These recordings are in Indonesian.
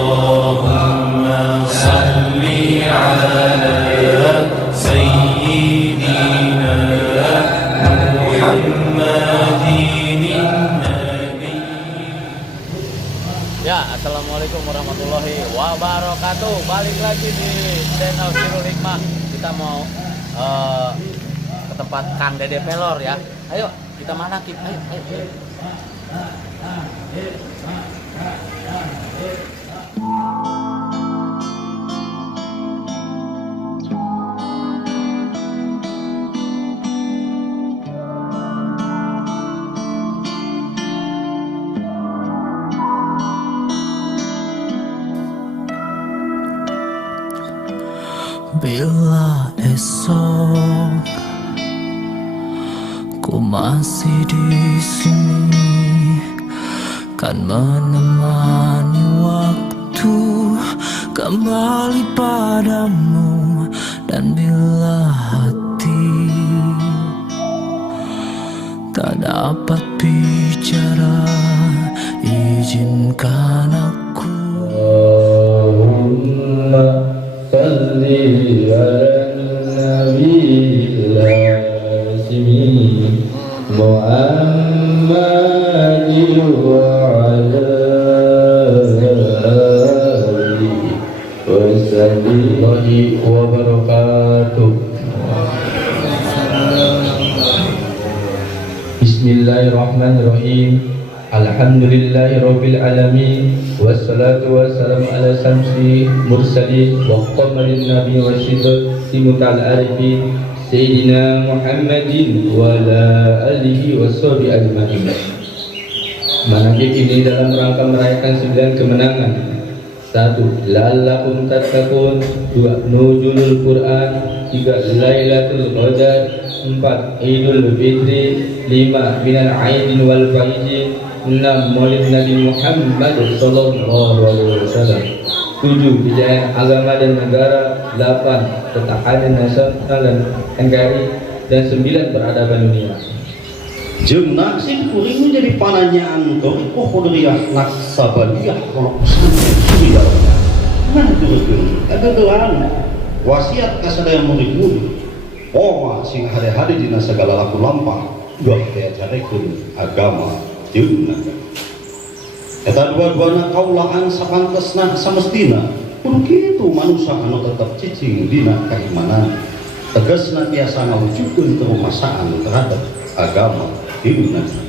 Allahumma salli ala sayyidina Muhammadin nabi. Ya, assalamualaikum warahmatullahi wabarakatuh. Balik lagi di channel Sirul Hikmah. Kita mau ke tempat Kang Dede Pelor ya. Ayo kita manakib. Ayo. Bila esok ku masih di sini, kan menemani waktu kembali padamu. Dan bila hati tak dapat bicara, izinkan aku. Allahumma salli ala nabiyil azmi Muhammadin wa ala alihi wa sallihi wa barakatuh. Bismillahirrahmanirrahim. Alhamdulillahi rabbil alamin. Wassalatu wassalamu ala samsi mursalin wa qamarin nabi wa siddiqil arifin Sayyidina Muhammadin wa ala alihi wa sahbihi ajma'in. Manakib ini dalam rangka merayakan 9 kemenangan. 1. La'allakum tattaqun. 2. Nuzulul Quran. 3. Lailatul Qadar. 4. Idul Fitri. 5. Minal Aidin wal Faizin. 6. Maulid Nabi Muhammad sallallahu alaihi wasallam. 7. Kejayaan agama dan negara. 8. Ketahanan nasional dan NKRI. Dan 9. Peradaban dunia. Jeung naksib kuring jadi pananyaan Toriko Khodriyah Naksabadiyah kalau pesantren Suriah. Nah turun kegedelan wasiat kasadaya murid-murid. Oma sing hade-hade dina sagala laku lampah udah diajarekeun agama jeung nagara. Eta dua-duana kaulaan sapantesna samestina kudu kitu manusia anu tetep cicing dina keimanan. Tegasna tiasa ngawujudkeun kerumasaan terhadap agama jeung nagara.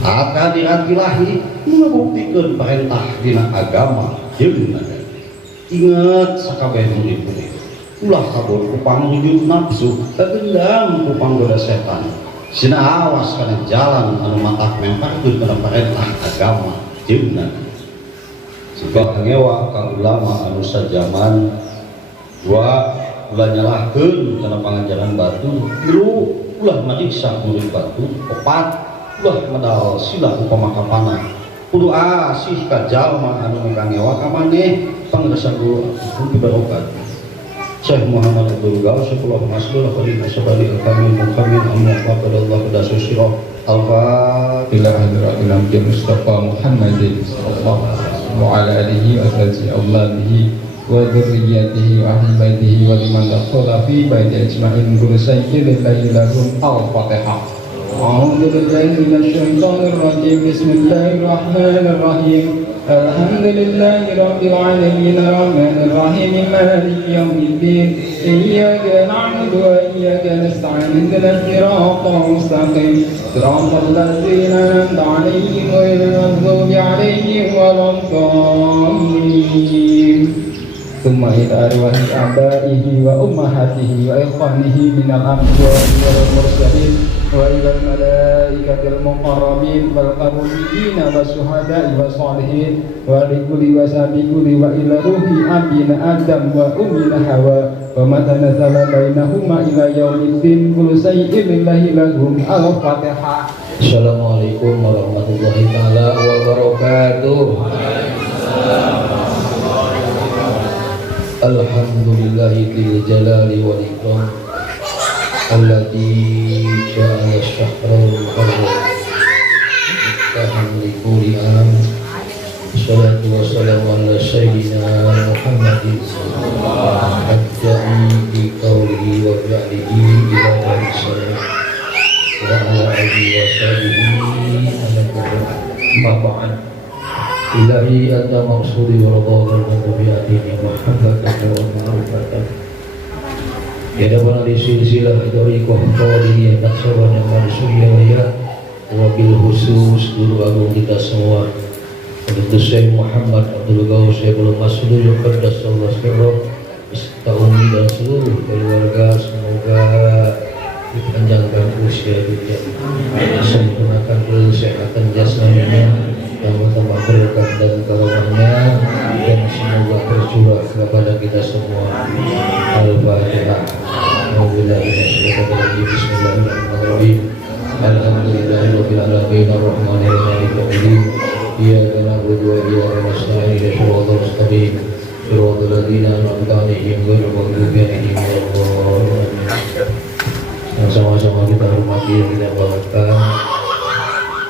Hadirat ilahi ngabuktikan perintah dina agama jeung nagara. Ingat sakabeh murid-murid, ulah kabur ku pangrujud nafsu, kagendam ku panggoda setan. Sina awas kana jalan anu matak memparkeun kana perintah agama jeung nagara. Sebab ngewa ka ulama anu sajaman. 2. Ulah nyalahkeun kana pangajaran batu. 3. Ulah madiksa murid batu. 4. Ulah medal sila upamakapanah. Kudu asih ka jalma anu ngagangewa ka maneh pangresa guru kudu barokah. Syekh Muhammad Abdul Gaus Syekhulah Masdul Qadim Asbali Al-Kamil Mukammin Amma Qadallahu Dasusiro Al-Fatihah Hadratil Amjad Mustafa Muhammadin sallallahu alaihi wa alihi wa dzurriyyatihi wa ahli baitihi wa liman dakhala fi baiti ajma'in kullu sayyidillahi lahum al-Fatihah. أعوذ بالله من الشيطان الرجيم بسم الله الرحمن الرحيم الحمد لله رب العالمين الرحمن الرحيم مالك يوم الدين إياك نعبد وإياك نستعين اهدنا الصراط المستقيم صراط الذين أنعمت عليهم غير المغضوب عليهم ولا الضالين ثم إلى أرواح آبائه وأمهاته وإخوانه من الأنبياء والمرسلين وإلى الملائكة المقربين والقربين والشهداء والصالحين ولكل وسبكل وإلى روح أبينا آدم وأمنا حواء وما تنزل بينهما إلى يوم الدين كل شيء لله لهم الفاتحة. Assalamualaikum warahmatullahi wabarakatuh. Alhamdulillahi jalali wal ikram alladzi ja'ala syahral muharram miftahan li kulli am والصلاة والسلام على سيدنا محمد الداعي بقوله وفعله إلى دار السلام وعلى آله وصحبه أما بعد إلهي أنت مقصودي ورضا والمنبياتي محمد ومعرفة ya dapat di silsilah dari kohtori naksawan yang manusia wabil khusus guru agung kita semua Dr. Syekh Muhammad Abdul Ghaus Syekh Masudul Qaddasallahu sirruh Istaumi dan seluruh keluarga semoga dipanjangkan usia dunia sempurnakan kesehatan jasmaninya dan bertambah berkah dan karunia dan semoga tercurah kepada kita semua. Al-Fatihah. Bismillahirrahmanirrahim. Alhamdulillahirabbil alamin arrahmanir rahim. Iyyaka na'budu wa iyyaka nasta'in ihdinas mustaqim. Shiratal ladzina an'amta 'alaihim ghairil maghdubi 'alaihim waladdallin. Sama-sama kita hormati yang kita banggakan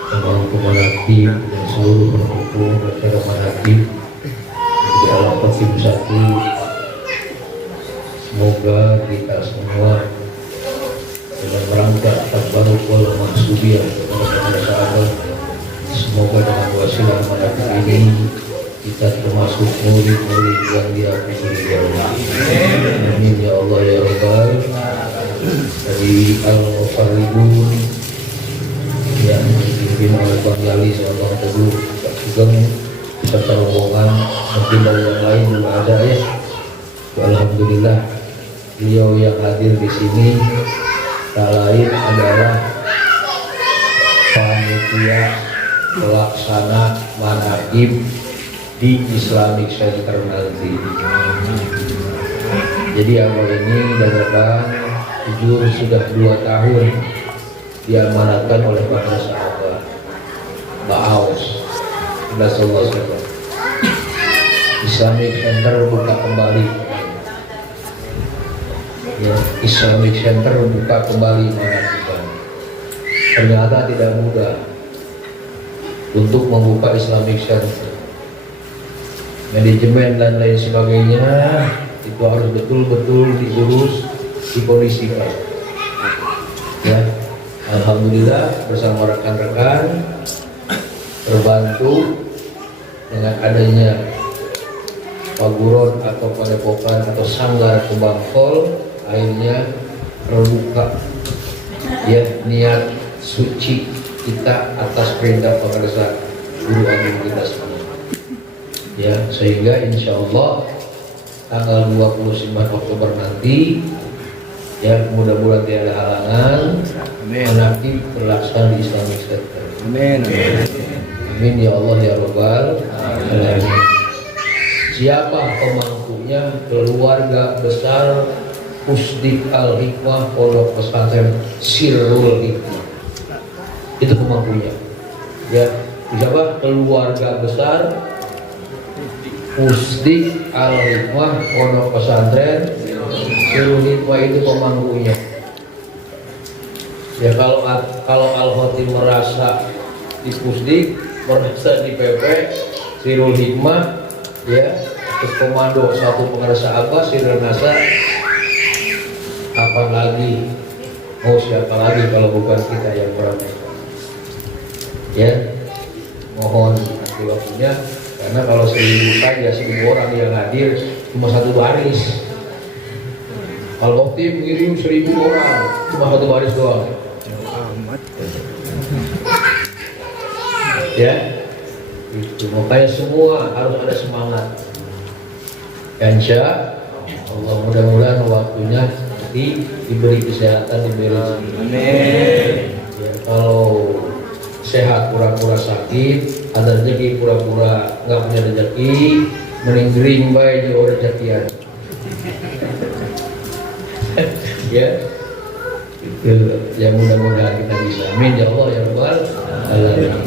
Tentang Kemenakib dan seluruh pendukung acara Menakib di alam Qasim 1. Semoga kita semua dalam rangka tabaruk wal maksudiyah kepada sahabat, semoga dengan wasilah Menakib ini kita termasuk murid-murid yang diakui Allah. Amin ya Allah ya Rabbal. Dari Al-Mufarridun yang dipimpin oleh Bang Yali Bang Teguh, Pak Sugeng serta rombongan, mungkin dari yang lain juga ada ya. Alhamdulillah beliau yang hadir di sini tak lain adalah panitia pelaksana Manaqib di Islamic Center nanti. Jadi awal ini dadakan jujur sudah 2 tahun diamanatkan oleh para sahabat Mbak Aus Islamic Center buka kembali ya, Islamic Center buka kembali Manaqib. Ternyata tidak mudah untuk membuka Islamic Center, manajemen dan lain sebagainya itu harus betul-betul diurus, dikondisikan ya. Alhamdulillah bersama rekan-rekan terbantu dengan adanya paguron atau padepokan atau sanggar kembang kol, akhirnya terbuka ya, niat suci kita atas perintah pengarsa guru agung kita semua ya, sehingga insya Allah tanggal 29 Oktober nanti ya, mudah-mudahan tiada halangan Menakib terlaksana di Islamic Center. Amin. Amin ya Allah ya Rabbal alamin. Siapa pemangkunya? Keluarga besar Pusdik Al-Hikmah Pondok Pesantren Sirrul Hikmah. Itu pemangkunya. Ya, siapa? Keluarga besar Pusdik Al-Hikmah Pondok Pesantren Sirrul Hikmah itu pemangkunya. Ya, kalau Al-Khatib merasa di Pusdik, merasa di PP Sirrul Hikmah ya, terus komando satu pengarsa Abbas Sirrul Nasa, apa lagi mau siapa lagi kalau bukan kita yang meramaikan ya. Mohon nanti waktunya, karena kalau 1000 saja 1000 orang yang hadir cuma satu baris. Al-Khatib mengirim 1000 orang cuma satu baris doang ya. Itu makanya semua harus ada semangat. Insya Allah mudah-mudahan waktunya nanti diberi kesehatan, diberi rezeki. Amin. Ya, kalau sehat pura-pura sakit, ada rezeki pura-pura nggak punya rezeki, mending gering bae di rezekian. Ya, itu yang mudah-mudahan kita bisa. Amin ya Allah ya Rabbal alamin.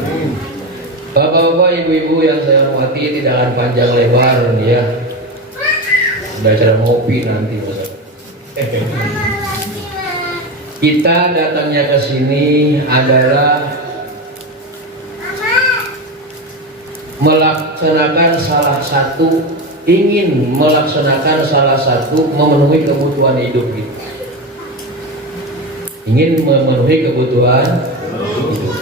Bapak-bapak, ibu-ibu yang saya hormati, tidak akan panjang lebar ya. Udah acara ngopi nanti Kita datangnya ke sini adalah melaksanakan salah satu, ingin melaksanakan salah satu, memenuhi kebutuhan hidup kita. Ingin memenuhi kebutuhan hidup.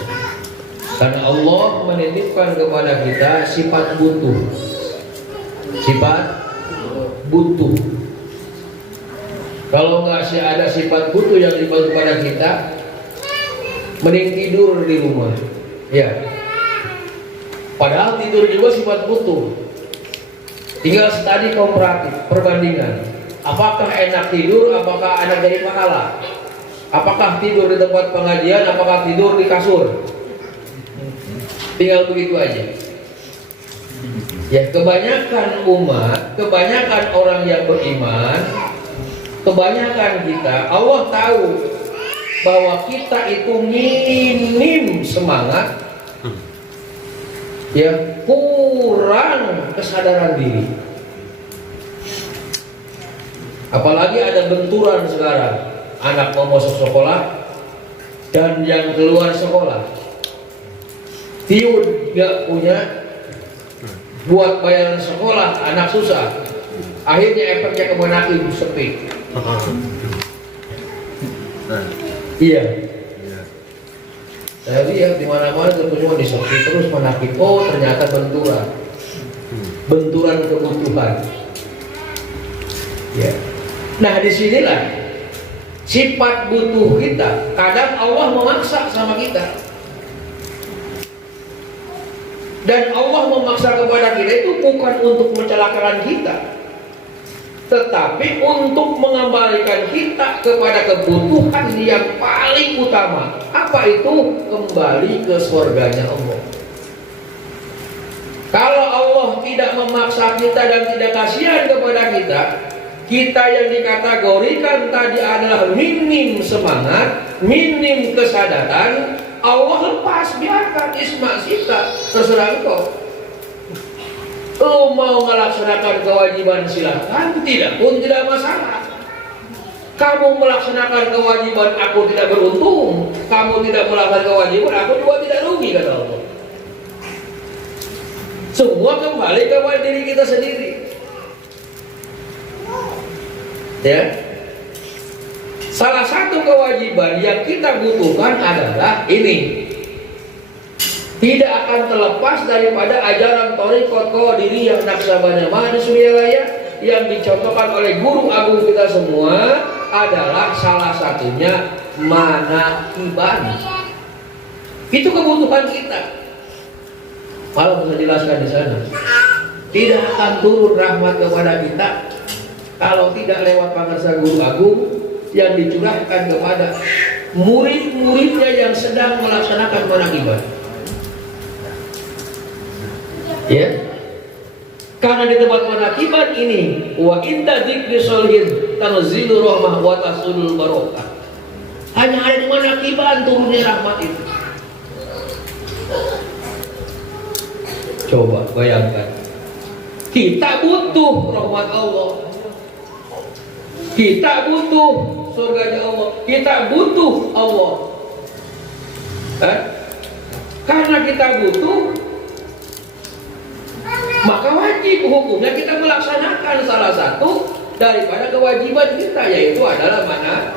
Karena Allah menitipkan kepada kita sifat butuh. Sifat butuh. Kalau nggak ada sifat butuh yang dibantu pada kita, mending tidur di rumah. Ya. Padahal tidur juga sifat butuh. Tinggal studi komparatif, perbandingan. Apakah enak tidur, apakah enak dari pahala? Apakah tidur di tempat pengajian, apakah tidur di kasur? Tinggal begitu aja. Ya, kebanyakan umat, kebanyakan orang yang beriman, kebanyakan kita, Allah tahu bahwa kita itu minim semangat, ya, kurang kesadaran diri. Apalagi ada benturan sekarang, anak mau masuk sekolah dan yang keluar sekolah tiun gak punya buat bayaran sekolah, anak susah, akhirnya efeknya kemana ibu sepi. Iya. Saya lihat di mana-mana semua disepi terus menakik. Oh, ternyata benturan kebutuhan. Ya. Nah, disinilah sifat butuh kita. Kadang Allah memaksa sama kita. Dan Allah memaksa kepada kita itu bukan untuk mencelakakan kita, tetapi untuk mengembalikan kita kepada kebutuhan yang paling utama. Apa itu? Kembali ke surganya Allah. Kalau Allah tidak memaksa kita dan tidak kasihan kepada kita, kita yang dikategorikan tadi adalah minim semangat, minim kesadaran, Allah lepas, biarkan isma sita, terserah engkau. Lo mau melaksanakan kewajiban silahkan, tidak pun tidak masalah. Kamu melaksanakan kewajiban, aku tidak beruntung. Kamu tidak melaksanakan kewajiban, aku juga tidak rugi, kata Allah. Semua kembali kepada diri kita sendiri. Ya. Salah satu kewajiban yang kita butuhkan adalah ini. Tidak akan terlepas daripada ajaran Thariqat Qadiriyah Naqsabandiyah Suryalaya yang dicontohkan oleh guru agung kita semua, adalah salah satunya manakiban. Itu kebutuhan kita. Kalau bisa jelaskan di sana, tidak akan turun rahmat kepada kita kalau tidak lewat pangersa guru agung yang dicurahkan kepada murid-muridnya yang sedang melaksanakan manakiban. Ya, karena di tempat manakiban ini wa inda dzikri sholihin tanzilu rahmah wa tasulul barokah. Hanya ada di manakiban turunnya rahmat itu. Coba bayangkan, kita butuh rahmat Allah, kita butuh surganya Allah, kita butuh Allah. Karena kita butuh, maka wajib hukumnya kita melaksanakan salah satu daripada kewajiban kita, yaitu adalah mana?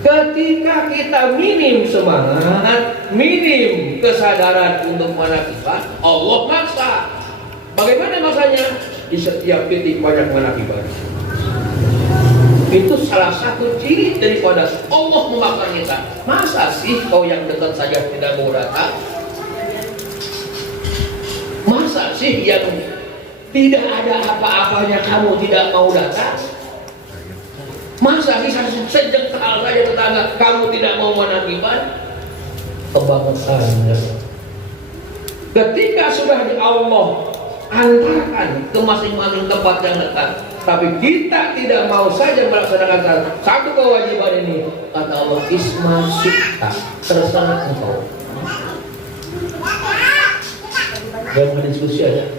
Ketika kita minim semangat, minim kesadaran untuk manakiban, Allah maksa. Bagaimana maksanya? Di setiap titik banyak manakiban. Itu salah satu ciri daripada Allah memaksa kita. Masa sih kau yang dekat saja tidak mau datang? Masa sih yang tidak ada apa-apanya kamu tidak mau datang? Masa sih sejengkal saja tetangga kamu tidak mau manakiban? Kebangsaannya. Ketika sudah di Allah antarkan ke masing-masing tempat yang dekat, tapi kita tidak mau saja melaksanakan satu kewajiban ini, kata Allah, isma syi'ta, terserah engkau. Jangan diskusi aja.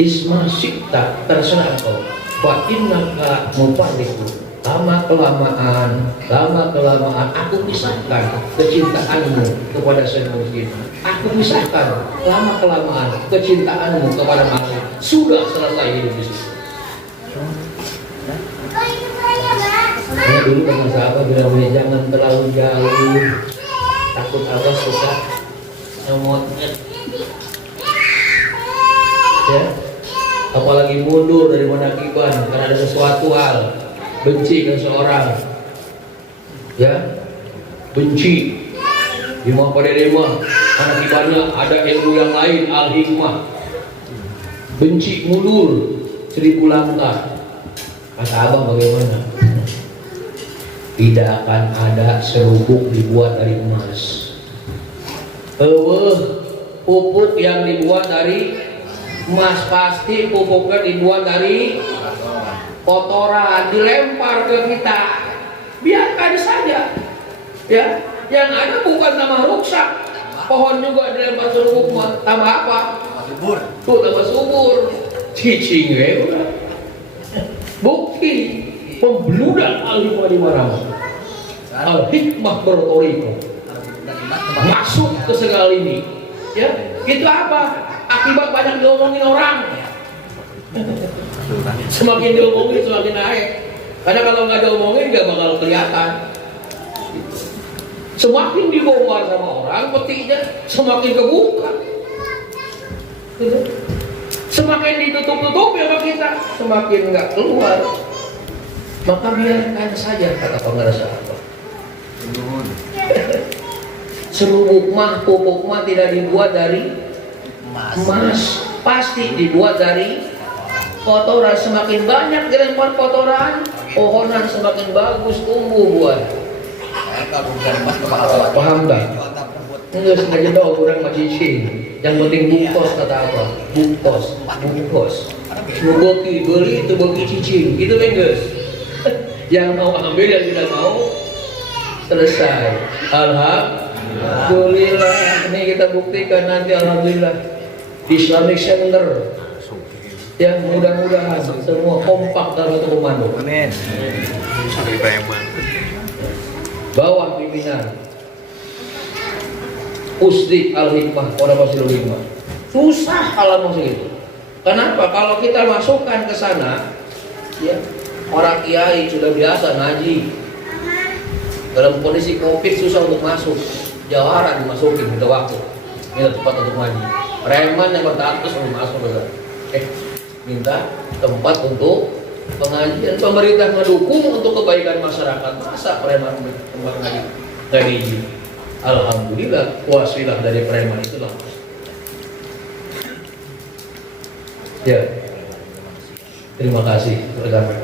Isma syi'ta, terserah engkau. Wa innaka mufarriqu, lama kelamaan aku pisahkan kecintaanmu kepada Sayyidina Muslimat. Aku pisahkan lama kelamaan kecintaanmu kepada Malik. Sudah selesai hidup di situ. Ya, dulu kata sahabat bilang, jangan terlalu jauh, takut Allah suka nyomotnya. Ya, apalagi mundur dari penakiban karena ada sesuatu hal, benci ke seorang, ya, benci di mau pada dema penakibannya ada ilmu yang lain, al-hikmah, benci mundur 1000 langkah. Kata abang bagaimana? Tidak akan ada serubuk dibuat dari emas. Pupuk yang dibuat dari emas pasti pupuknya dibuat dari kotoran, dilempar ke kita. Biarkan saja. Ya, yang ada bukan tambah rusak. Pohon juga dilempar serubuk, tambah apa? Tuh tambah subur. Cicing ya udah. Bukti pembludak al-hikmah di mana-mana. Al-hikmah bertoriko masuk ke segala ini. Ya, itu apa? Akibat banyak diomongin orang. Semakin diomongin semakin naik. Karena kalau nggak diomongin nggak bakal kelihatan. Semakin dibongkar sama orang, petiknya semakin kebuka. Semakin ditutup-tutup ya kita, semakin nggak keluar. Maka biarkan saja, kata pengarang sahabat. Serubuk mah, pupuk mah tidak dibuat dari emas, pasti dibuat dari kotoran. Semakin banyak dilempar kotoran, pohonan semakin bagus tumbuh buah. Paham tak? Enggak sengaja dong kurang macicin. Yang penting bungkos, kata apa? Bungkos. Boki beli itu boki cicing, gitu kan guys? Yang mau ambil, yang tidak mau selesai. Alhamdulillah. Ini kita buktikan nanti alhamdulillah Islamic Center. Ya, mudah-mudahan semua kompak dalam satu komando. Amin. Bawah pimpinan Usdi Al-Hikmah, Pondok Pesantren Hikmah. Susah kalau mau segitu. Kenapa? Kalau kita masukkan ke sana, ya, orang kiai sudah biasa ngaji. Dalam kondisi Covid susah untuk masuk. Jawara dimasukin minta waktu. Minta tempat untuk ngaji. Preman yang berstatus untuk masuk minta tempat untuk pengajian. Pemerintah mendukung untuk kebaikan masyarakat. Masa preman tempat ngaji? Nggak diizin. Alhamdulillah wasilah dari preman itulah. Ya, terima kasih rekan-rekan.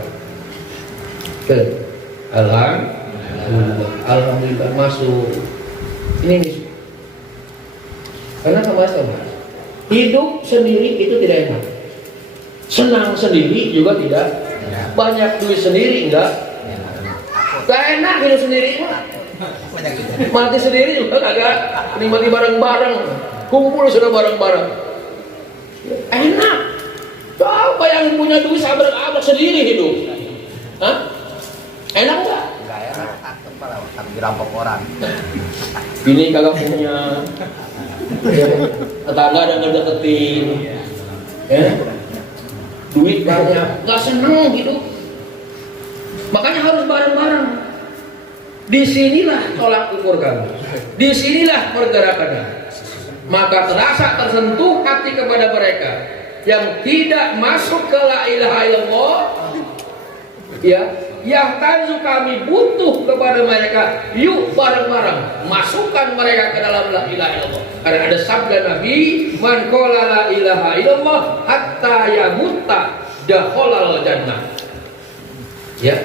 Alhamdulillah masuk. Ini karena sama-sama hidup sendiri itu tidak enak. Senang sendiri juga tidak. Banyak duit sendiri enggak. Gak enak hidup sendiri. Mati sendiri juga kagak. Nikmati bareng-bareng. Kumpul sudah bareng-bareng. Enak. Coba yang punya duit sabar-sabar sendiri hidup. Hah? Enak enggak? Enggak enak. Tapi dirampok orang. Ini kagak punya. Ya, tetangga ada ngedeketin. Ya. Duit banyak. Enggak seneng hidup. Makanya harus bareng-bareng. Disinilah tolak ukur kami. Disinilah pergerakannya. Maka terasa tersentuh hati kepada mereka yang tidak masuk ke la ilaha illallah. Ya, yang tanzu kami butuh kepada mereka. Yuk bareng-bareng masukkan mereka ke dalam la ilaha illallah. Karena ada sabda Nabi, man qala la ilaha illallah hatta yamutta dakhalal jannah. Ya.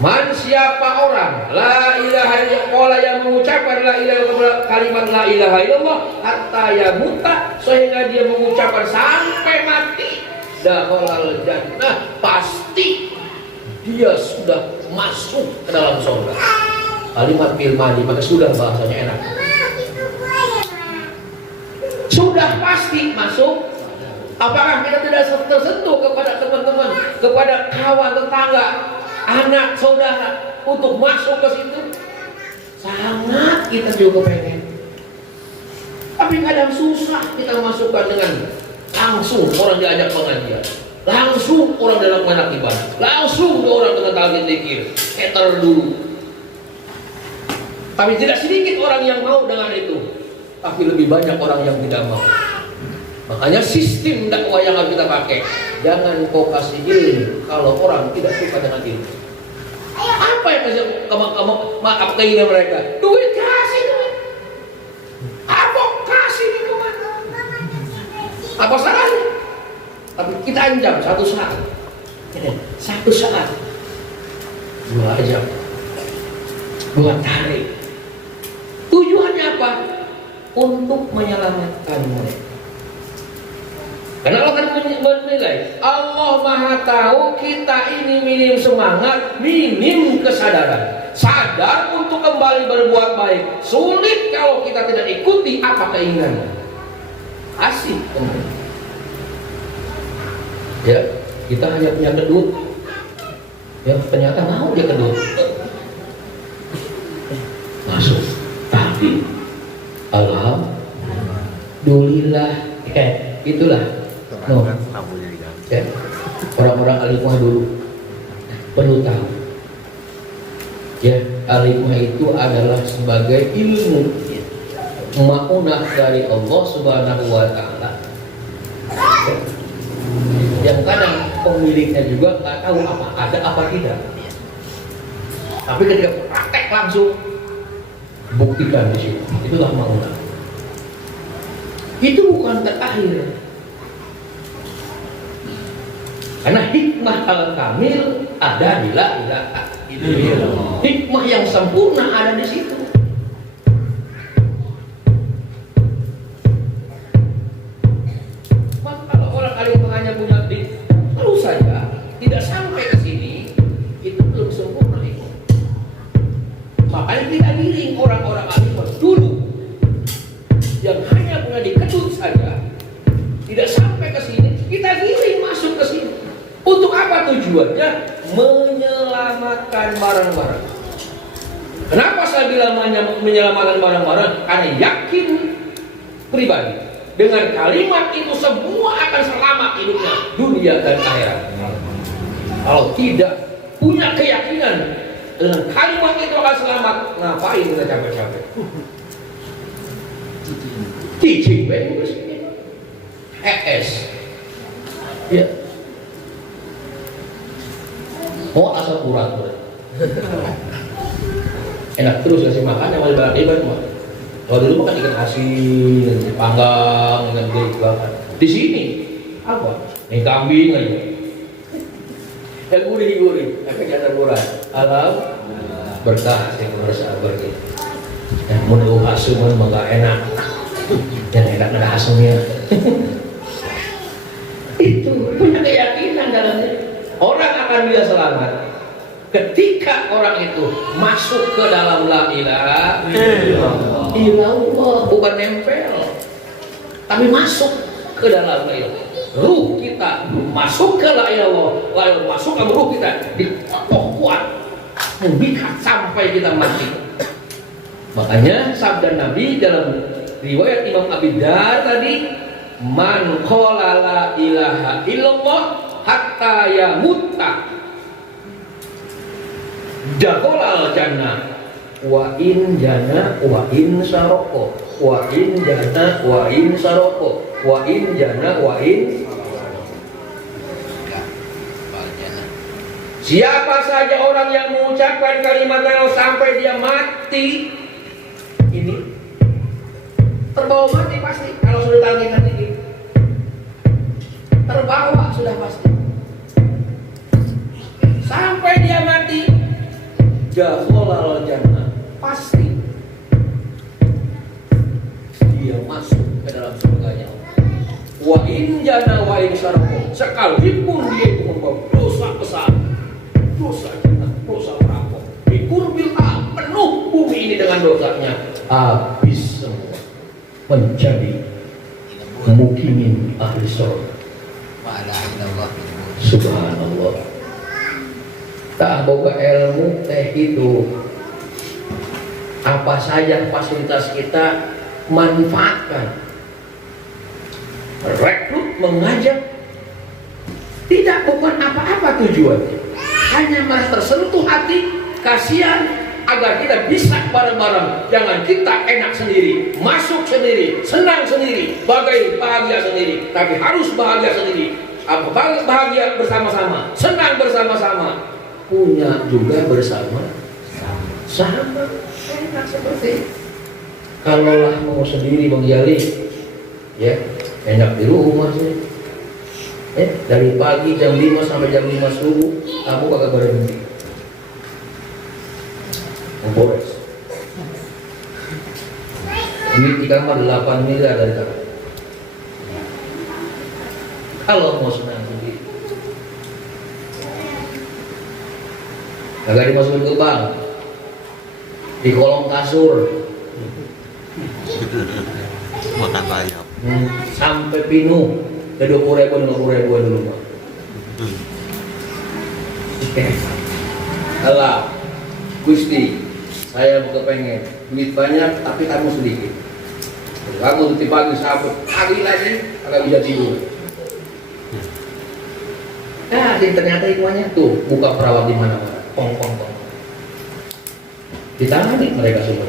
Man siapa orang la ilaha illallah yang mengucapkan la ilaha illallah, kalimat la ilaha illallah hatta yamuta, sehingga dia mengucapkan sampai mati, dakhalal jannah, pasti dia sudah masuk ke dalam surga. Kalimat filmani, maka sudah bahasanya enak. Sudah pasti masuk. Apakah kita tidak tersentuh kepada teman-teman, kepada kawan tetangga? anak saudara untuk masuk ke situ, sangat kita juga pengen. Tapi kadang susah kita masukkan dengan langsung orang diajak pengajian, langsung orang dalam banyak ibadah, langsung orang dengan talqin dzikir, eter dulu. Tapi tidak sedikit orang yang mau dengan itu, tapi lebih banyak orang yang tidak mau. Makanya sistem dakwah yang harus kita pakai, jangan kau kasih ilmu kalau orang tidak suka dengan ilmu. Apa yang kasih maaf keinginan mereka? Duit, kasih duit. Apa kasih itu? Apa salahnya? Tapi kita anjam satu saat, dua jam, buat tarik. Tujuannya apa? Untuk menyelamatkan mereka. Karena Allah kan menilai, Allah Maha tahu kita ini minim semangat, minim kesadaran. Sadar untuk kembali berbuat baik, sulit kalau kita tidak ikuti apa keinginannya. Kasih kembali. Ya, kita hanya punya kedut. Ya, ternyata mau dia kedut. Masuk. Tapi alhamdulillah, kayak itulah. No. Ya. Orang-orang alimah dulu perlu tahu, ya, alimah itu adalah sebagai ilmu ma'unah dari Allah Subhanahu wa Ta'ala, ya. Yang kadang pemiliknya juga nggak tahu apa ada apa tidak, tapi ketika praktek langsung buktikan di situ, itulah ma'unah. Itu bukan terakhir. Karena hikmah al-kamil ada di la ilaha illallah. Hikmah yang sempurna ada di situ. Maka kalau orang alim hanya punya dik, terus saja tidak sampai ke sini, itu belum sempurna itu. Makanya kita giring orang-orang alim dulu yang hanya punya dikedut saja, tidak sampai ke sini, kita giring masuk ke sini. Untuk apa tujuannya? Menyelamatkan barang-barang. Kenapa saya bilang menyelamatkan barang-barang? Karena yakin pribadi dengan kalimat itu semua akan selamat hidupnya, dunia dan akhirat. Kalau tidak punya keyakinan dengan kalimat itu akan selamat, ngapain kita capek-capek? Cicing bagus, ya. Oh, asal kurang. Enak terus kasih makan yang malah ibadah mah. Kalau dulu makan ikan asin, dipanggang, ikan dibakar. Di sini apa? Nih kambing aja. Yang gurih-gurih, apa jatah murah. Alam berkah yang bersabar gitu. Yang menurut asuman mah enak. Yang enak ada asumnya. Itu punya keyakinan dalamnya. Orang akan bisa selamat ketika orang itu masuk ke dalam la ilaha illallah, bukan nempel, tapi masuk ke dalam la ilaha. Ruh kita masuk ke la ilaha, lalu masuk ke ruh kita, dipokok kuat, membikat sampai kita mati. Makanya sabda Nabi dalam riwayat Imam Abi Dar tadi, man qala la ilaha illallah hatta yamutta dakhalal jannah wa in jana wa in saroko wa in jana wa in saroko wa in jana wa in. Siapa saja orang yang mengucapkan kalimat la ilaha sampai dia mati, ini terbawa mati pasti. Kalau sudah talqin ini terbawa sudah pasti. Sampai dia mati, dakhalal jannah, pasti dia masuk ke dalam surganya. Wa in jana wa in sarqa, sekalipun dia itu membawa dosa besar, dosa jannah, dosa perampok, dikurbil penuh bumi ini dengan dosanya, habis semua menjadi mukimin ahli surga. Subhanallah. tak boga ilmu teh itu apa saja fasilitas kita manfaatkan, rekrut, mengajak, tidak bukan apa-apa tujuannya, hanya merasa tersentuh hati, kasihan, agar kita bisa bareng-bareng. Jangan kita enak sendiri, masuk sendiri, senang sendiri, bahagia sendiri, tapi harus bahagia sendiri. Bahagia bersama-sama, senang bersama-sama, punya juga bersama sama, enak seperti itu. Kalaulah mau sendiri Bang Jali, ya enak di rumah sih. Dari pagi jam 5 sampai jam 5 subuh, kamu kagak berhenti. Boros. Duit di kamar 8 miliar dari kamar. Kalau mau senang sendiri, kagak dimasukin ke bank, di kolong kasur, makan bayam sampai pinuh ke 20.000 di rumah. Allah, Gusti, saya kepengen duit banyak tapi kamu sedikit. Kamu nanti pagi sabut pagi lagi agak bisa tidur. Nah, ternyata hikmahnya tuh buka perawat di mana-mana, pong. Ditangani mereka semua.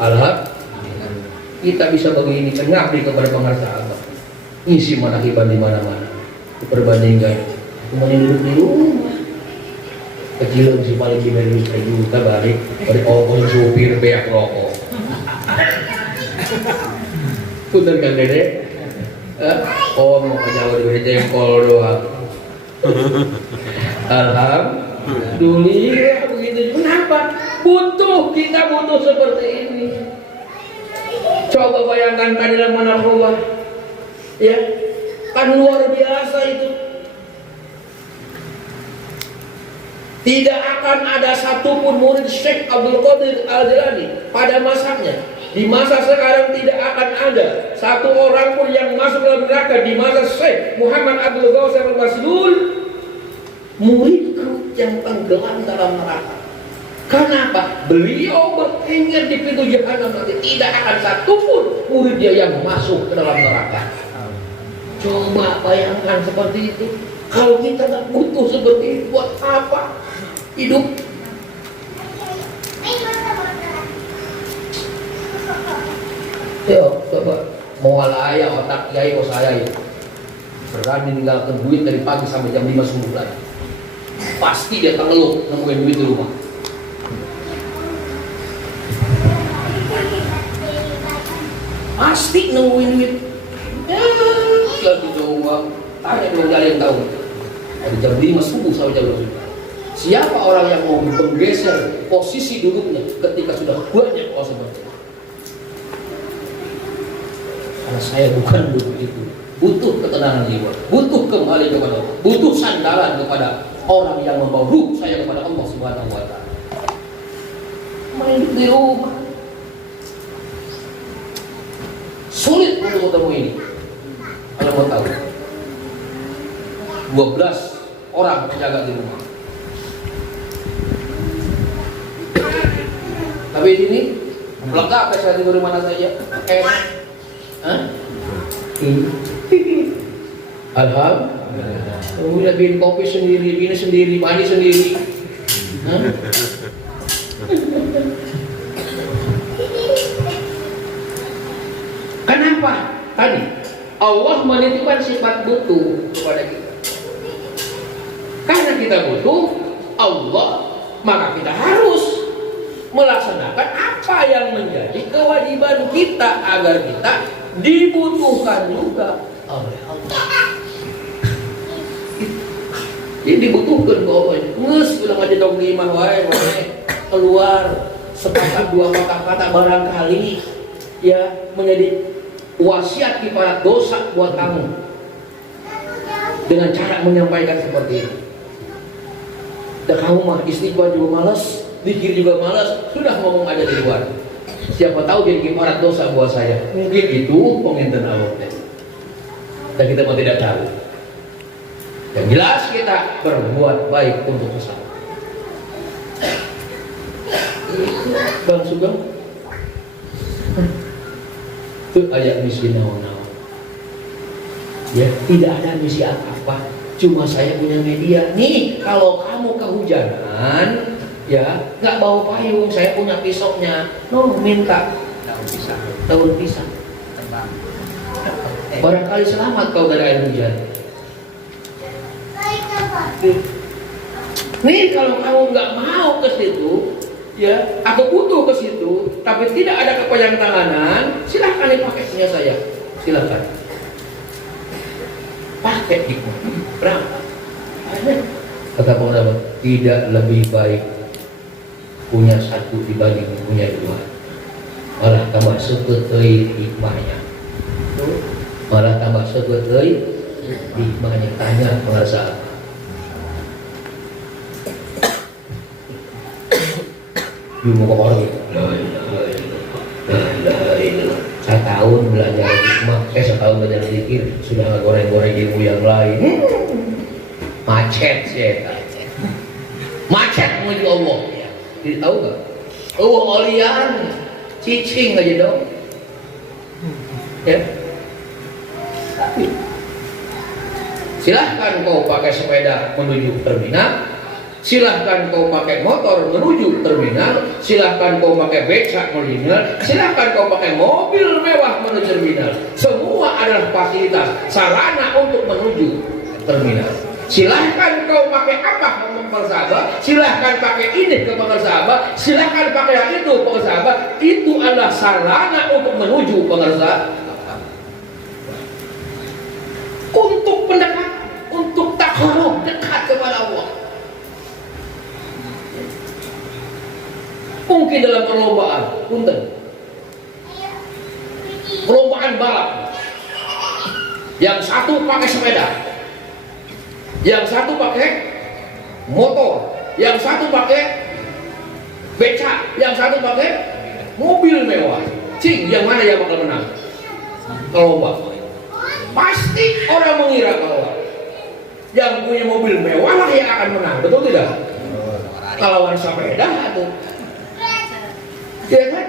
Alhamdulillah, kita bisa begini cengak kepada pengarsa Allah. Isi manakiban di mana-mana. Perbandingkan, cuma duduk di rumah. Kecil si paling gimana juta balik dari ongkos supir beak rokok. Punten kan Dede? Mau Jawa diberi jengkol doang. Alhamdulillah begitu. Kenapa? Kita butuh seperti ini. Coba bayangkan keadilan narkoba, ya kan luar biasa itu. Tidak akan ada satupun murid Syekh Abdul Qadir Al-Jilani pada masanya. Di masa sekarang tidak akan ada satu orang pun yang masuk dalam neraka. Di masa Syekh Muhammad Abdul Ghaus Al-Masdul, muridku yang tenggelam dalam neraka. Kenapa? Beliau bertengger di pintu jahanam nanti. Tidak akan satupun murid dia yang masuk ke dalam neraka. Coba bayangkan seperti itu. Kalau kita tak butuh seperti itu, buat apa hidup? Yo, coba mau ayah otak kiai kok saya itu berani ninggalkan duit dari pagi sampai jam 5 subuh lagi. Pasti dia tak ngeluh nemuin duit di rumah. Pasti nemuin duit. Lagi doang. Tanya dua jali yang tahu. Dari jam 5 subuh sampai jam 2 subuh. Siapa orang yang mau menggeser posisi duduknya ketika sudah banyak orang seperti itu? Karena saya bukan butuh itu. Butuh ketenangan jiwa, butuh kembali kepada Allah, butuh sandaran kepada orang yang membawa ruh saya kepada Allah Subhanahu wa Ta'ala. Main di rumah sulit untuk ketemu ini. Kalau mau tahu, 12 orang menjaga di rumah. Tapi di sini lengkap saya tidur di mana saja. Enak. Alhamdulillah. Udah bikin kopi sendiri, ini sendiri, mandi sendiri. Kenapa? Tadi Allah menitipkan sifat butuh kepada kita. Karena kita butuh Allah, maka kita harus melaksanakan apa yang menjadi kewajiban kita agar kita dibutuhkan juga oleh Allah. Jadi dibutuhkan bahwa nges bilang aja dong di iman wae keluar sepatah dua kata-kata barangkali ya menjadi wasiat kifarat dosa buat kamu dengan cara menyampaikan seperti ini. Dan kamu mah istighfar juga malas, zikir juga malas, sudah ngomong aja di luar. Siapa tahu jadi kifarat dosa buat saya. Mungkin itu penginten Allah. Dan kita mau tidak tahu. Yang jelas kita berbuat baik untuk sesama. Kang Sugeng itu ayat misi naon-naon ya, tidak ada misi apa-apa, cuma saya punya media nih. Kalau kamu kehujanan ya nggak bawa payung, saya punya pisaunya, minta daun pisang barangkali selamat kau dari air hujan. Nih kalau kamu nggak mau ke situ ya, atau butuh ke situ tapi tidak ada kepanjang tanganan, silahkan dipakai punya saya, silahkan pakai hikmah berangkat. Kata pengamat, tidak lebih baik punya satu dibanding punya dua, malah tambah seketeuy hikmahnya, malah tambah seketeuy hikmahnya. Tanya pengasal Jumlah orang setahun belajar hikmah, setahun belajar zikir, sudah nggak goreng-goreng ilmu yang lain. Macet sih, macet menuju Allah. Tidak tahu nggak? Allah olian, cicing aja dong. Ya. Silahkan kau pakai sepeda menuju terminal, silahkan kau pakai motor menuju terminal, silahkan kau pakai becak menuju terminal, silahkan kau pakai mobil mewah menuju terminal. Semua adalah fasilitas sarana untuk menuju terminal. Silahkan kau pakai apa ke sahabat, silahkan pakai ini ke sahabat, silahkan pakai yang itu ke sahabat. Itu adalah sarana untuk menuju sahabat. Untuk pendekatan, untuk takarub, dekat kepada Allah. Mungkin dalam perlombaan, punten, perlombaan balap, yang satu pakai sepeda, yang satu pakai motor, yang satu pakai becak, yang satu pakai mobil mewah. Cing, yang mana yang bakal menang? Lomba. Pasti orang mengira bahwa yang punya mobil mewah lah yang akan menang, betul tidak? Lawan sepeda itu, ya kan?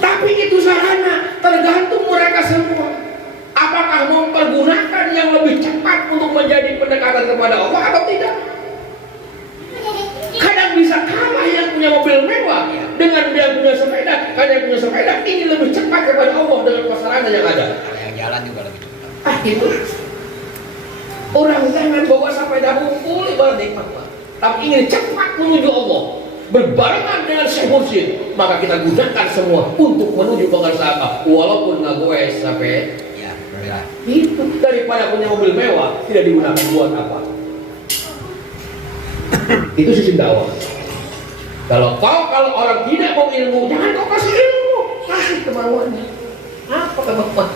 Tapi itu sarana, tergantung mereka semua. Apakah mempergunakan yang lebih cepat untuk menjadi pendekatan kepada Allah atau tidak? Kadang bisa kalah yang punya mobil mewah dengan dia punya sepeda. Karena yang punya sepeda ingin lebih cepat kepada Allah dengan sarana yang ada. Yang jalan juga lebih cepat. Itu orang jangan bawa sepeda kumpul ibarat nikmat, tapi ingin cepat menuju Allah berbarengan dengan Syekh Mursyid, maka kita gunakan semua untuk menuju pengersaan walaupun nggak goes sampai Ya. itu. Daripada punya mobil mewah tidak digunakan buat apa? Itu sistem dakwah. Kalau orang tidak mau ilmu, jangan kau kasih ilmu, kasih kemauannya. Apa kemauan?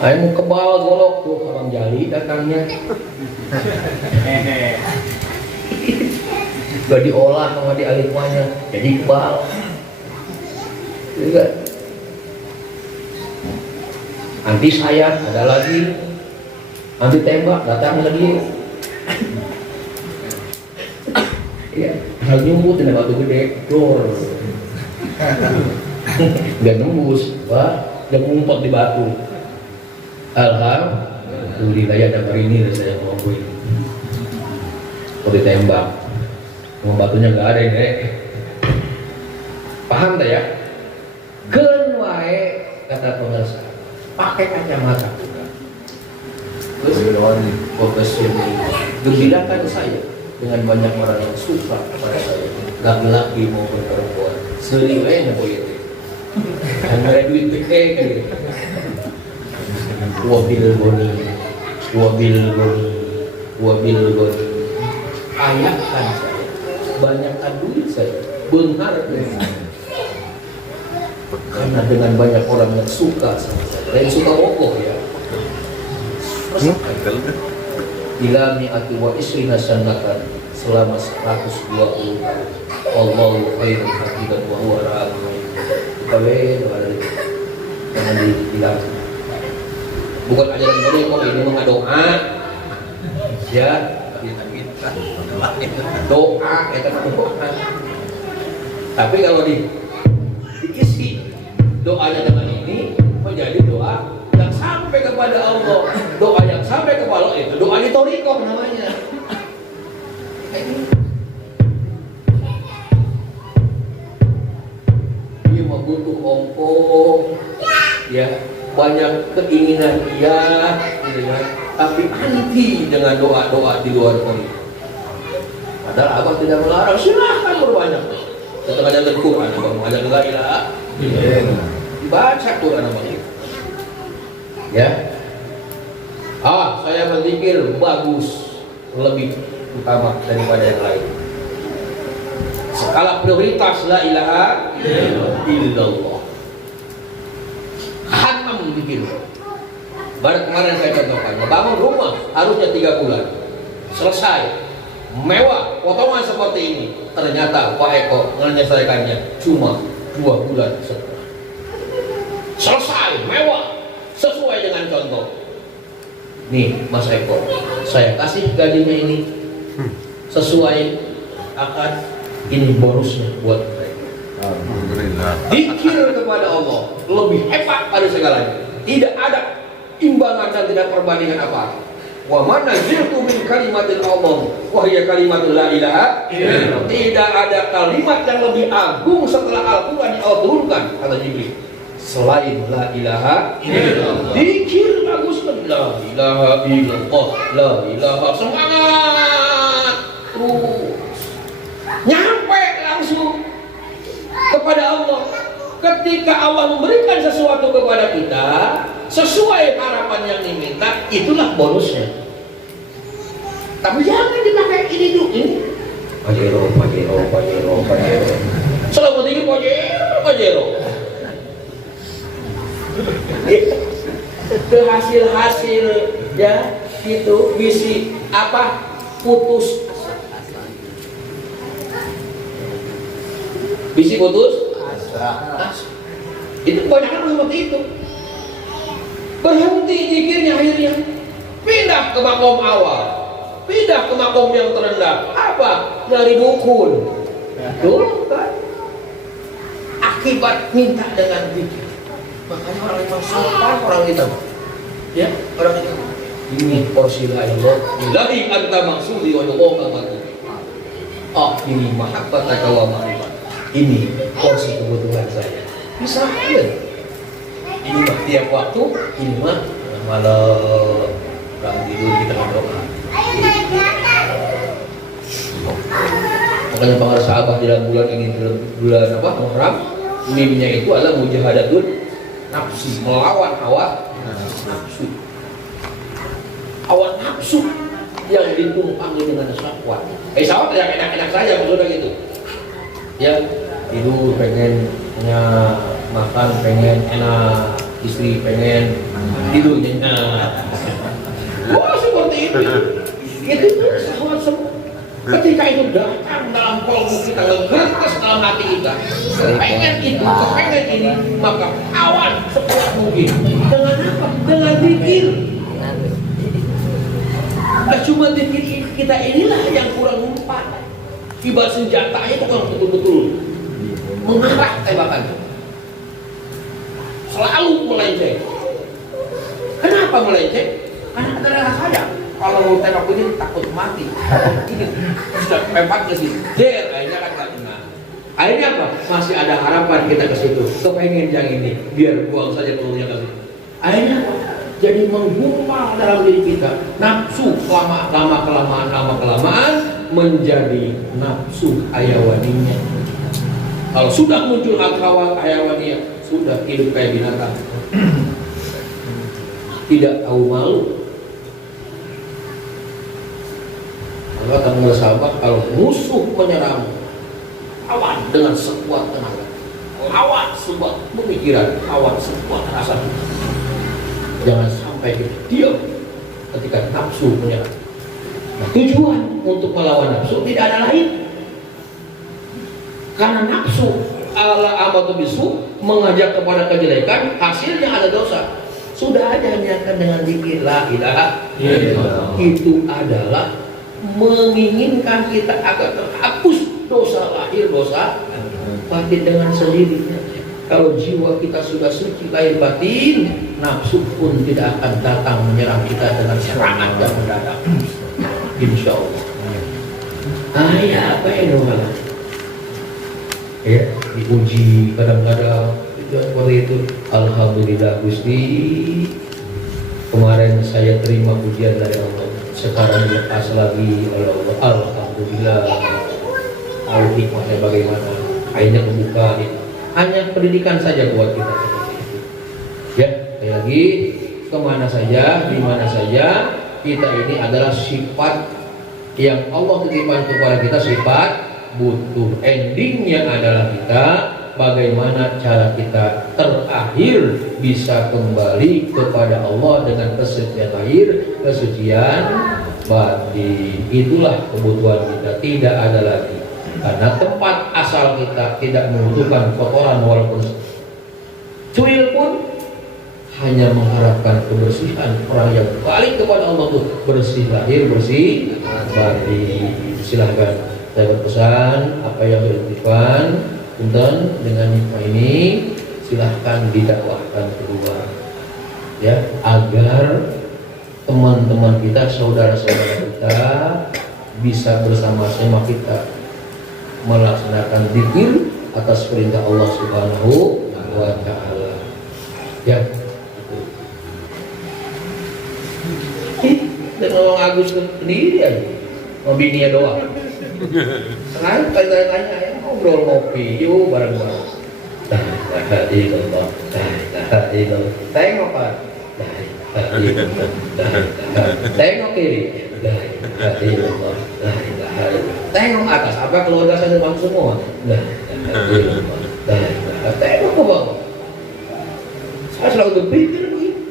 Ayo mau kebal golok tuh orang jali datangnya. Gak diolah sama dialikmanya, jadi kebal. Juga. Anti sayap ada lagi, anti tembak datang lagi. Iya, hal nyumbut dengan batu gede, dor. Gak nembus, pak, gak ngumpet di batu. Alhamdulillah ya ada hari ini saya ngomongin. Kalau ditembak, mau batunya gak ada ini. Paham tak ya? Keun wae kata pengersa. Pakai kacamata juga. Terus fokus ini gembirakan saya dengan banyak orang yang suka kepada saya, laki-laki maupun perempuan. Sering aja politik. Ada duit gede kan gitu. Wabil goni, ayahkan saya, banyakkan duit saya, benar karena dengan banyak orang yang suka sama saya, yang suka Allah ya. Ila mi'ati wa isrina sanatan, selama 120 tahun. Allahu khairul hafidan wa huwa ra'akum. Jangan dibilang. Bukan ajaran baru kok, ini mah doa. Ya, Doa itu doa. Tapi kalau diisi doanya dengan ini menjadi doa yang sampai kepada Allah. Doa yang sampai kepada Allah itu doa di thoriqoh namanya. Dia mau butuh ongkos, ya banyak keinginan dia, gitu kan? Tapi anti dengan doa-doa di luar thoriqoh. Padahal Abah tidak melarang, silahkan berbanyak. Setelah ada Quran, Abah mengajak la ilaha illallah. Baca Quran Abah. Ya. Saya berzikir bagus, lebih utama daripada yang lain. Skala prioritas la ilaha illallah. Khatam zikir. Baru kemarin saya contohkan, bangun rumah harusnya 3 bulan. Selesai. Mewah, potongan seperti ini. Ternyata Pak Eko menyelesaikannya cuma 2 bulan setelah. Selesai, mewah, sesuai dengan contoh. Nih Mas Eko, saya kasih gajinya ini sesuai akan ini bonusnya buat mereka. Alhamdulillah. Zikir kepada Allah lebih hebat pada segalanya. Tidak ada imbangan dan tidak perbandingan apa. Wa mana ziltu min kalimatil Allah wa hiya kalimatul la ilaha illallah. Tidak ada kalimat yang lebih agung setelah Al-Qur'an yang Allah turunkan, kata Jibril, selain la ilaha illallah. Zikir bagus, la ilaha illallah, la ilaha, semangat terus nyampe langsung kepada Allah. Ketika Allah memberikan sesuatu kepada kita sesuai harapan yang diminta, itulah bonusnya. Tapi jangan dipakai ini dulu, ini Pajero. Selalu tinggi Pajero. Ke hasil ya itu bisi apa putus asa. Bisi putus asa. Itu kebanyakan seperti itu. Berhenti zikirnya, akhirnya pindah ke makom awal, pindah ke makom yang terendah. Apa? Dari dukun. Dulu kan akibat minta dengan zikir. Makanya orang yang sopan, orang kita, ya orang kita, ini porsi la ilahi anta maksudi wa yuqqa ini mahabbataka wa ma'rifat. Ini porsi kebutuhan saya. Bisa aja. Ini mah tiap waktu, ini mah malam orang tidur kita berdoa. Makanya para sahabat dalam bulan ini, dalam bulan apa? Muharram, mimpinya itu adalah mujahadatul nafsi, melawan hawa nafsu. Hawa nafsu yang ditumpangi dengan syahwat. Syahwat yang enak-enak saja maksudnya gitu. Ya, tidur pengen makan, pengen enak, istri pengen tidur nyenyak. Wah, seperti itu. Itu tuh syahwat semua. Ketika itu datang dalam kolbu kita, ngegertas dalam hati kita, pengen itu, pengen ini, maka awan sekuat mungkin. Dengan apa? Dengan zikir. Nah, cuma zikir kita inilah yang kurang mempan. Ibarat senjata itu kurang betul-betul mengarah tembakannya. Selalu melenceng. Kenapa melenceng? Karena ada rasa sayang. Kalau tembak ini takut mati. Ini sudah pempat ke sini. Akhirnya kan gak kena. Akhirnya apa? Masih ada harapan kita ke situ. Kepengen yang ini, biar buang saja pelurunya ke situ. Akhirnya apa? Jadi menggumpal dalam diri kita. Nafsu kelamaan menjadi nafsu hayawaninya. Kalau sudah muncul hawa hayawaninya, sudah hidup kayak binatang. Tidak tahu malu. Kalau kamu bersahabat, kalau musuh menyerang, lawan dengan sekuat tenaga, lawan sekuat pemikiran, lawan sekuat rasa. Jangan sampai kita diam ketika nafsu menyerang. Nah, tujuan untuk melawan nafsu tidak ada lain. Karena nafsu al-amatu bisu mengajak kepada kejelekan, hasilnya ada dosa. Sudah aja niatkan dengan zikir la ilaha illallah. Itu adalah menginginkan kita agar terhapus dosa lahir, dosa batin dengan sendirinya. Kalau jiwa kita sudah suci lahir batin, nafsu pun tidak akan datang menyerang kita dengan serangan yang mendadak. Insya Allah. Ya apa ini orang? Ya, diuji kadang-kadang seperti itu. Alhamdulillah Gusti, kemarin saya terima ujian dari Allah, sekarang lepas lagi oleh Allah. Alhamdulillah. Tahu hikmahnya bagaimana? Akhirnya membuka itu. Hanya pendidikan saja buat kita. Ya, sekali lagi, kemana saja, di mana saja, kita ini adalah sifat yang Allah titipkan kepada kita, sifat butuh. Endingnya adalah kita bagaimana cara kita terakhir bisa kembali kepada Allah dengan kesucian lahir, kesucian batin. Itulah kebutuhan kita, tidak ada lagi. Karena tempat asal kita tidak membutuhkan kotoran, walaupun cuil pun hanya mengharapkan kebersihan. Orang yang balik kepada Allah itu bersih lahir, bersih batin. Silahkan saya berpesan apa yang dititipkan dengan nikmat ini silahkan didakwahkan keluar, ya, agar teman-teman kita, saudara-saudara kita bisa bersama-sama kita melaksanakan zikir atas perintah Allah Subhanahu wa Ta'ala. Ya, dan orang Agus sendiri aja, mau bininya doang. Sekarang tanya-tanya ya, ngobrol ngopi, yuk bareng-bareng. La ilaha illallah, la ilaha illallah. Tengok Pak, la ilaha illallah, la ilaha. Tengok kiri, la ilaha illallah, la ilaha illallah. Tengok atas, apa keluarga saya demam semua? La ilaha illallah, la ilaha. Tengok ke bawah. Saya selalu berpikir begitu.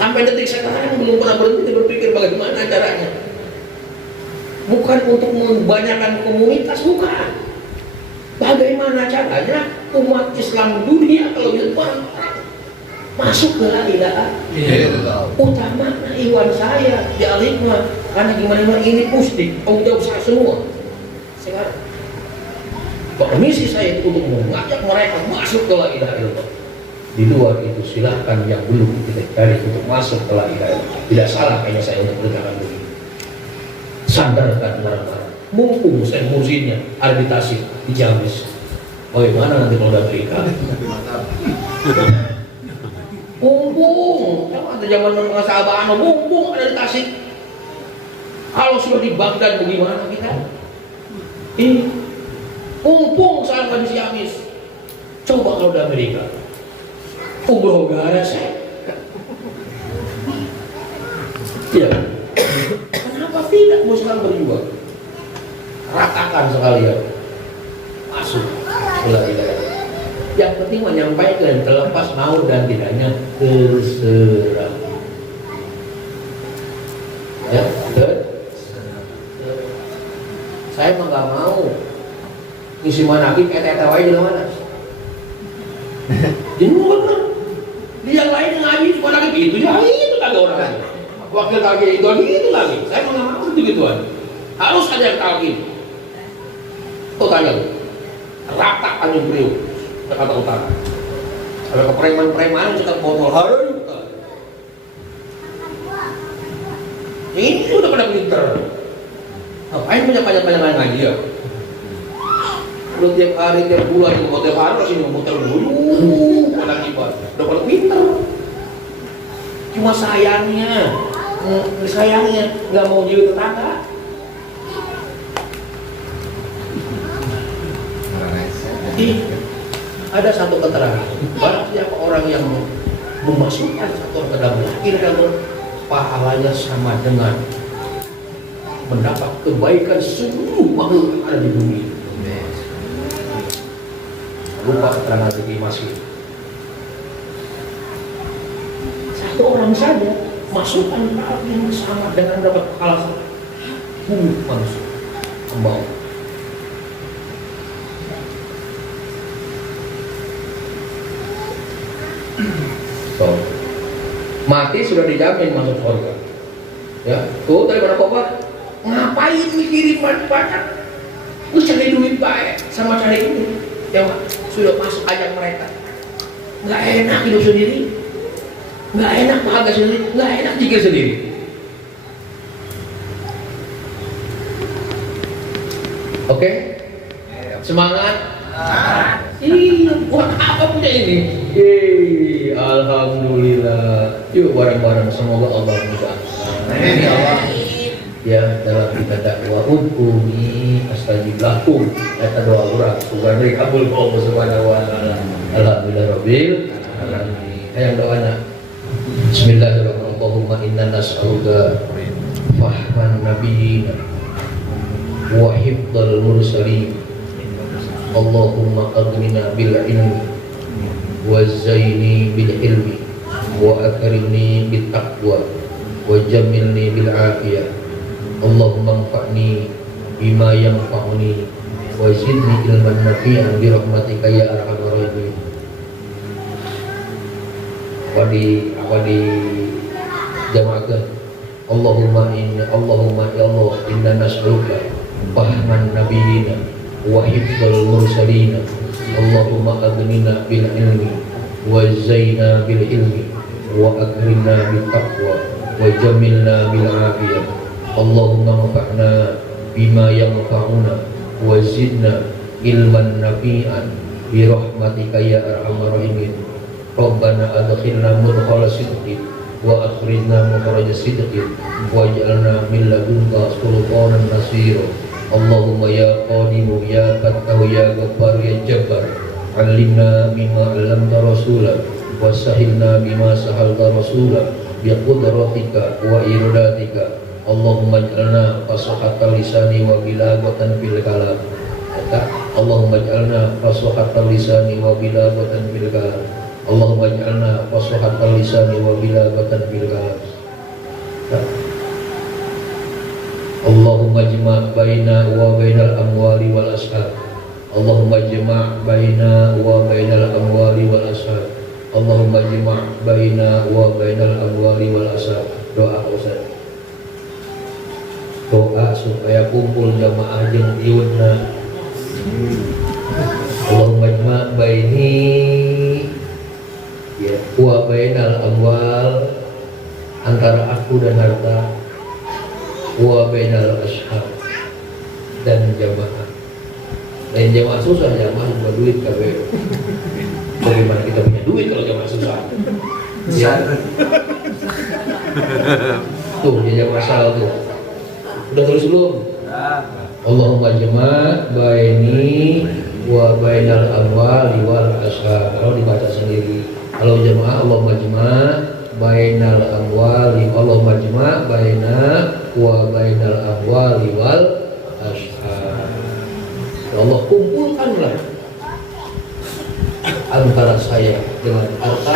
Sampai detik sekarang belum pernah berhenti berpikir bagaimana caranya. Bukan untuk membanyakan komunitas, bukan. Bagaimana caranya umat Islam dunia kalau bisa orang-orang masuk ke la ilaha illallah. Utama iwan saya di Al-Hikmah, karena gimana ini pusdik, jauh saya semua. Sekarang misi saya itu untuk mengajak mereka masuk ke la ilaha illallah. Di luar itu silahkan yang belum kita cari untuk masuk ke la ilaha illallah. Tidak salah kayaknya saya untuk berjalan begini. Sandarkan barang-barang. Mumpung saya muzinnya ada di Tasik, di Ciamis. Bagaimana nanti kalau udah berikan? Mumpung, ada zaman sahabat mumpung ada di Tasik. Kalau sudah di Baghdad bagaimana kita? Ini mumpung saya di Ciamis. Coba kalau udah Amerika, umroh gak ada saya. Iya. Tidak mau sekali berjuang, ratakan sekalian masuk ke la ilaha illallah. Yang penting menyampaikan, terlepas mau dan tidaknya terserah. Ya, saya mah nggak mau ngisi manakib wae di mana. Ini benar. Di yang lain ngaji di manakib itu ya itu kagak orang lain. Wakil talqin itu lagi, saya nggak mau gitu-gituan. Harus ada yang talqin. Tuh tanya lu, rata Tanjung Priok, Jakarta Utara. Ada kepreman-preman suka botol harum. Ini udah pada pinter. Ngapain banyak-banyak ngaji ya? Udah tiap hari, tiap bulan, tiap hari harus ini muter dulu. Pada kibat, udah pada pinter. Cuma sayangnya nggak mau jadi tetangga. Jadi ada satu keterangan, barang siapa orang yang memasukkan satu orang ke dalam lahir pahalanya sama dengan mendapat kebaikan seluruh makhluk yang ada di bumi. Lupa keterangan ini masih. Satu orang saja masukkan yang sama dengan dapat pahala manusia membawa. So, mati sudah dijamin masuk surga. Ya, tuh daripada kobar ngapain mikirin manfaat? Lu cari duit baik sama cari ini, ya Pak, sudah masuk ajang mereka. Nggak enak hidup sendiri, nggak enak bahagia sendiri, nggak enak zikir sendiri. Oke, semangat. Iya, buat apa punya ini? Alhamdulillah. Yuk bareng-bareng, semoga Allah mudahkan. Ya, dalam kita dakwah ud'uni astajib lakum. Kata doa orang, bukan dari kabul Allah subhanahu wa ta'ala. Alhamdulillah rabbil alamin. Yang doanya Bismillahirrahmanirrahim. Allahumma inna nas'aluka fahman nabiyina wa hifdzal mursalin. Allahumma aghnina bil ilmi wa zaini bil ilmi wa akrimni bil taqwa wa jammilni bil afiyah. Allahumma anfa'ni bima yanfa'uni wa zidni ilman nafi'an bi rahmatika ya arhamar rahimin. Apa di jamaahkan Allahumma ya Allah inna nas'aluka fahman nabiyina wa hifdzal mursalina. Allahumma aghnina bil ilmi wa zaina bil ilmi wa akrimna bil taqwa wa jammilna bil afiyah. Allahumma anfa'na bima yanfa'una wa zidna ilman nafi'an bi rahmatika ya arhamar rahimin. Rabbana adkhilna mudkhala sidqin wa akhrijna mukhraja sidqin waj'alna min ladunka sultanan nasira. Allahumma ya qadimu ya fattahu ya ghaffar ya jabbar, 'allimna mimma 'allamta rasulah wa sahilna bima sahalta rasulah bi qudratika wa iradatika. Allahumma ij'alna fasahatan lisani wa bilagatan fil kalam. Allahumma ij'alna fasahatan lisani wa bilagatan fil kalam. Allahumma ij'alna fasahatan lisani wa bilagatan fil kalam. Allahumma jma' baina wa bainal amwali wal ashab. Allahumma jma' baina wa bainal amwali wal ashab. Allahumma jma' baina wa bainal amwali wal ashab. Doa Ustaz. Doa supaya kumpul jamaah jeung iunna. Allahumma jma' baini ya wa bainal amwal, antara aku dan harta, wa bainal ashab, dan jamaah. Lain jamaah susah, jamaah juga duit kabeh. Bagaimana kita punya duit kalau jamaah susah? Ya. Tuh, dia masalah tuh. Udah tulis belum? Allahumma jama' baini wa bainal amwali wal ashab. Kalau dibaca sendiri. Kalau jamaah Allahumma jama' bainal amwali, Allahumma jama' baina wa bainal amwali wal ashab. Allah kumpulkanlah antara saya dengan harta